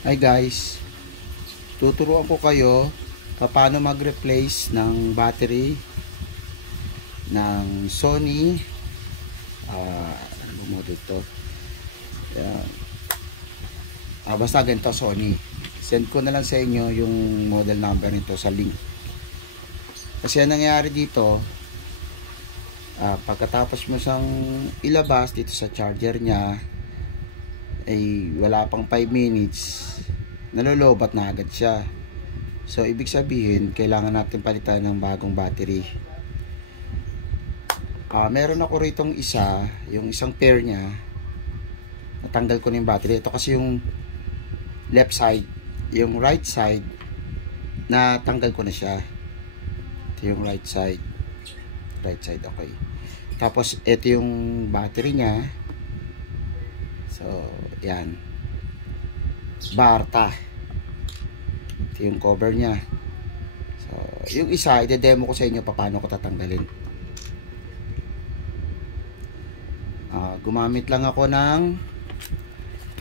Hi guys, tuturuan ko kayo paano mag-replace ng battery ng Sony ano model to? Basta ganito, Sony. Send ko na lang sa inyo yung model number nito sa link. Kasi ang nangyari dito, pagkatapos mo siyang ilabas dito sa charger niya, ay wala pang 5 minutes nalolobat na agad siya. So ibig sabihin kailangan natin palitan ng bagong battery. Meron ako ritong yung isang pair niya, natanggal ko na yung battery. Ito kasi yung left side, yung right side natanggal ko na siya. Ito yung right side, okay. Tapos ito yung battery niya. So yan, Barta. Ito yung cover niya. So yung isa i-demo ko sa inyo paano ko tatanggalin. Gumamit lang ako ng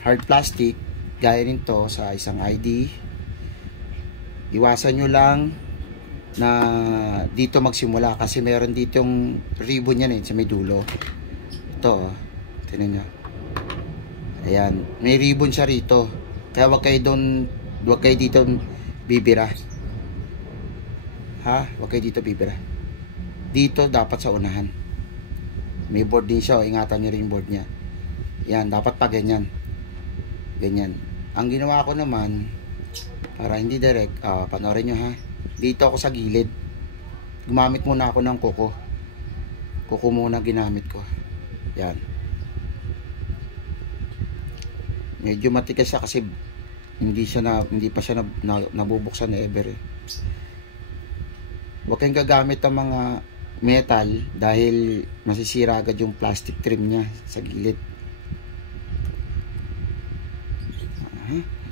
hard plastic gaya nito sa isang ID. Iwasan nyo lang na dito magsimula kasi meron dito yung ribbon yan sa may dulo. Ito tingnan nyo, ayan, may ribbon siya rito. Kaya wag kayo dito bibira. Wag kayo dito bibira. Dito dapat sa unahan. May board din siya, ingatan nyo rin yung board niya. Yan, dapat pa ganyan. Ganyan. Ang ginawa ko naman, para hindi direct, panoorin nyo dito ako sa gilid. Gumamit muna ako ng kuko. Kuko muna ginamit ko. Yan. Medyo matigas siya kasi hindi pa siya nabubuksan ever. Huwag kayong gagamit ng mga metal dahil masisira agad yung plastic trim niya sa gilid.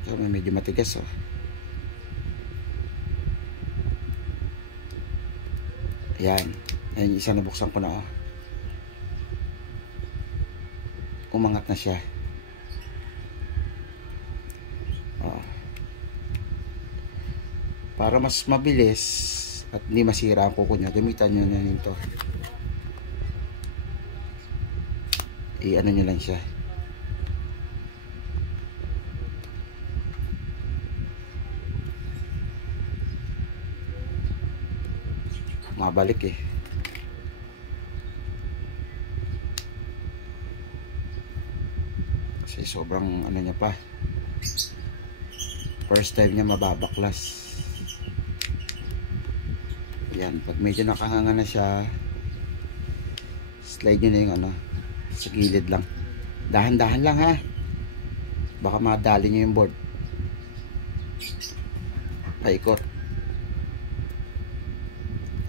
Ito medyo matigas Ayan. Ayan, isa nabuksan ko na umangat na siya. Para mas mabilis at hindi masira ang kuko nyo, gamitan nyo na nito. I-ano nyo lang siya. Mabalik kasi sobrang ano niya pa, first time niya mababaklas. Yan, pag medyo nakahanga na siya, slide nyo na yung sa gilid lang. Dahan-dahan lang baka madali nyo yung board. Paikot.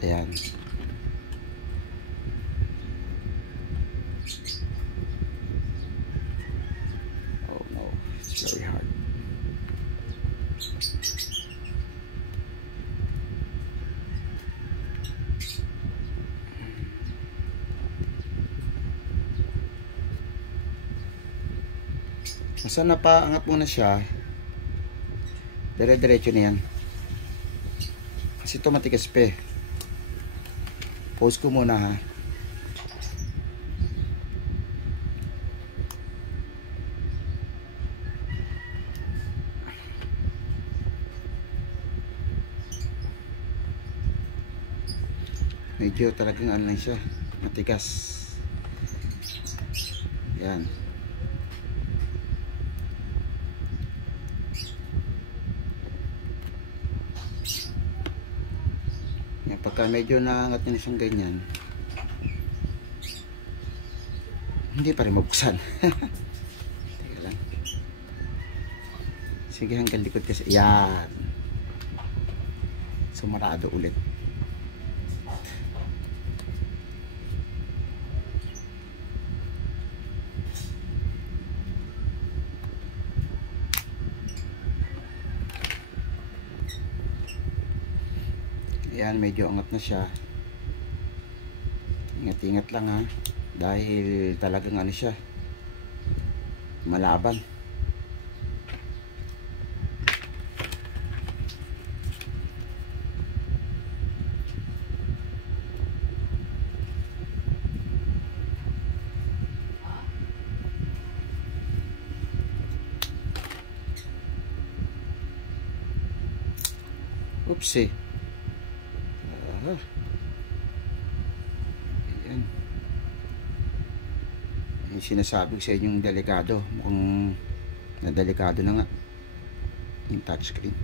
Ayan. Oh no, it's very hard. Basta napaangat mo na siya, dire-diretso na yan. Kasi ito matigas pa Pause ko muna medyo talagang ano lang siya, matigas. Yan. Pagka medyo naangat na siyang ganyan, hindi pa rin mabuksan. Teka lang. Sige, hanggang likod kasi. Yan. Sumarado ulit. Ayan, medyo angat na siya. Ingat-ingat lang dahil talagang ano siya, malaban. Oops eh. Ayan. Yung sinasabi ko sa inyong delikado. Mukhang na delikado na nga yung touchscreen.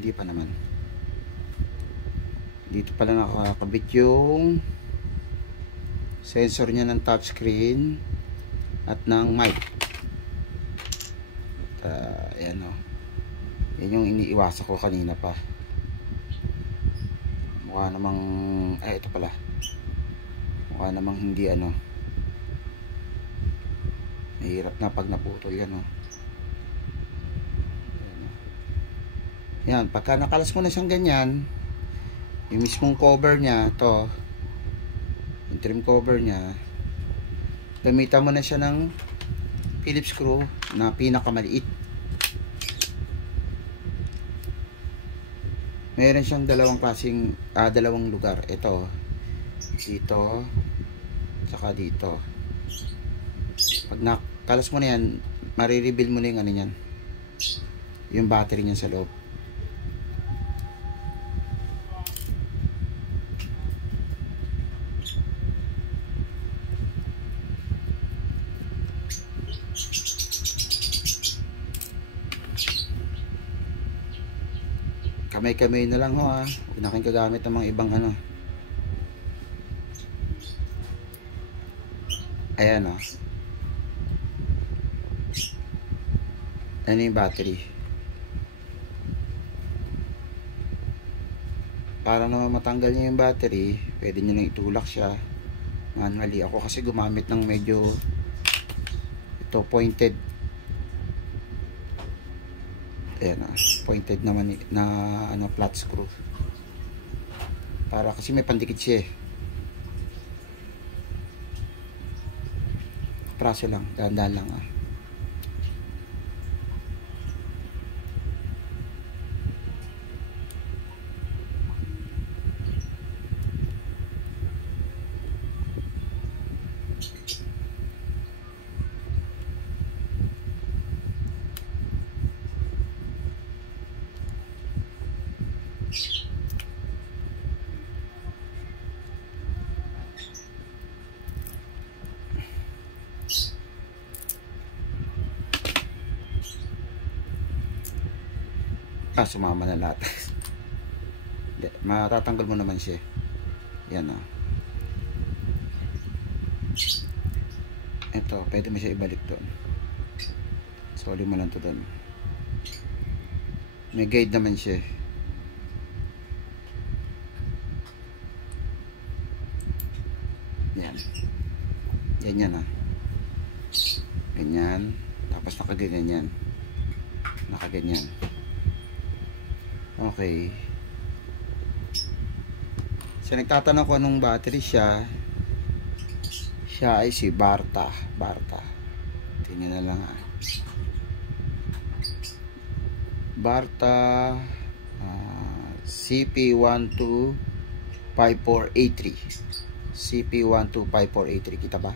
Hindi pa naman. Dito pala nakakabit yung sensor niya ng touchscreen at ng mic. Ayan o. Yan yung iniiwasan ko kanina pa. Mukha namang ito pala. Mukha namang hindi ano. Mahirap na pag naputol yan o. Yan, pagka nakalas mo na siyang ganyan, yung mismong cover niya, to yung trim cover niya, gamitan mo na siya ng Phillips screw na pinakamaliit. Meron siyang dalawang klaseng dalawang lugar. Ito dito, saka dito. Pag nakalas mo na yan, marireveal mo na yung ano niyan, yung battery niya sa loob. Kamay-kamay na lang ho ha. Huwag na kayong kagamit ng mga ibang ano. Ayan o. Ano yung battery? Para naman matanggal niya yung battery, pwede nyo nang itulak siya manually. Ako kasi gumamit ng medyo ito pointed. Ayan o. Pointed naman na ano, flat screw. Para kasi may pandikit siya eh. Praso lang, dahan-dahan lang ah. Sumama na lahat. Matatanggal mo naman siya. Yan o. Ito, pwede mo siya ibalik doon. Soli mo lang to doon. May guide naman siya. Yan. Ganyan ah. Ganyan. Tapos nakaganyan yan. Nakaganyan. Okay. So nagtatanong ko anong battery siya. Siya ay si Barta. Tingnan na lang ah. Barta CP125483. CP125483. Kita ba?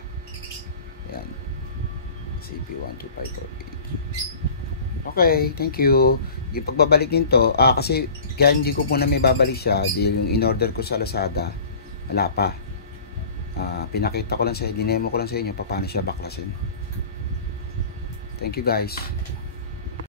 Yan. CP125483. Okay, thank you. Yung pagbabalik nito, kasi kaya hindi ko muna may babalik siya, yung in-order ko sa Lazada, wala pa. Pinakita ko lang sa, dinemo ko lang sa inyo paano siya baklasin. Thank you guys.